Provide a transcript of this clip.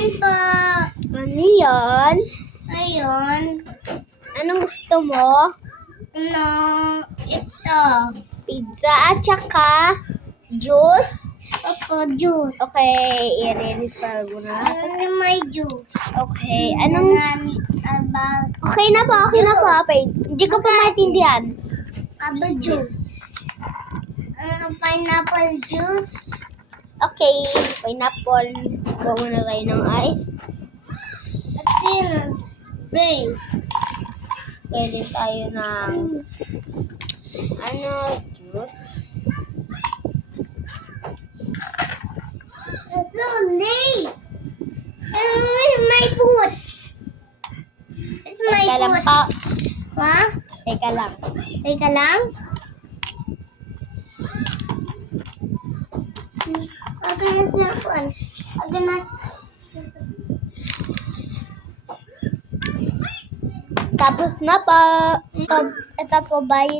Yan po. Ano yan? Ayun. Anong gusto mo? Ano? Ito. Pizza at saka juice? Opo, juice. Okay, i-refer mo na. Ano may juice? Okay, anong... About Okay na po, Apay. Hindi ko pa maintindihan. juice. Pineapple juice. Okay, pineapple. Gawa muna kayo ng ice. At yun, spray. Pwede tayo ng... juice. Sunday. My foot. It's my Teka lang foot. po. Ha? Teka lang. Teka lang. Aga na cellphone. Aga na. Tapos na po. Ito po, bayad.